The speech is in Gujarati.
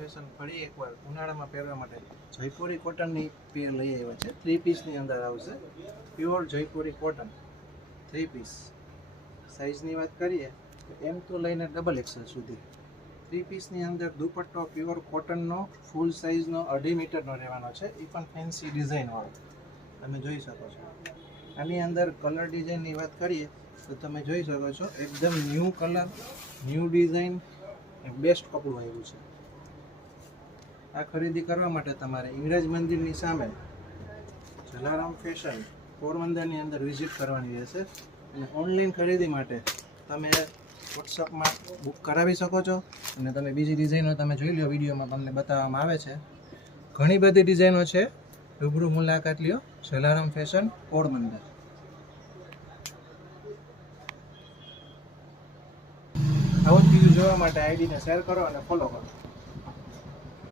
ફેશન ફરી એકવાર ઉનાળામાં પહેરવા માટે જયપુરી કોટનની પેર લઈ આવ્યા છે. 3 પીસની અંદર આવશે. Pure Jaipuri cotton 3 piece. સાઇઝની વાત કરીએ તો એમ તો લઈને ડબલ એક્સેલ સુધી. 3 પીસની અંદર દુપટ્ટો પ્યોર કોટનનો ફૂલ સાઇઝનો 2.5 મીટરનો રહેવાનો છે. એ પણ ફેન્સી ડિઝાઇનવાળો તમે જોઈ શકો છો. આની અંદર કલર ડિઝાઇનની વાત કરીએ તો તમે જોઈ શકો છો એકદમ new colour, new design, best કપડું આવ્યું છે. આ ખરીદી કરવા માટે તમારે ઇંગ્રેજ મંદિરની સામે જલારામ ફેશન પોરબંદરની અંદર વિઝિટ કરવાની રહેશે. અને ઓનલાઈન ખરીદી માટે તમે વોટ્સઅપમાં બુક કરાવી શકો છો. અને તમે બીજી ડિઝાઇનો તમે જોઈ લો, વિડીયોમાં તમને બતાવવામાં આવે છે. ઘણી બધી ડિઝાઇનો છે. રૂબરૂ મુલાકાત લ્યો જલારામ ફેશન પોરબંદર. આવો જ વિડીયો જોવા માટે આઈડીને શેર કરો અને ફોલો કરો.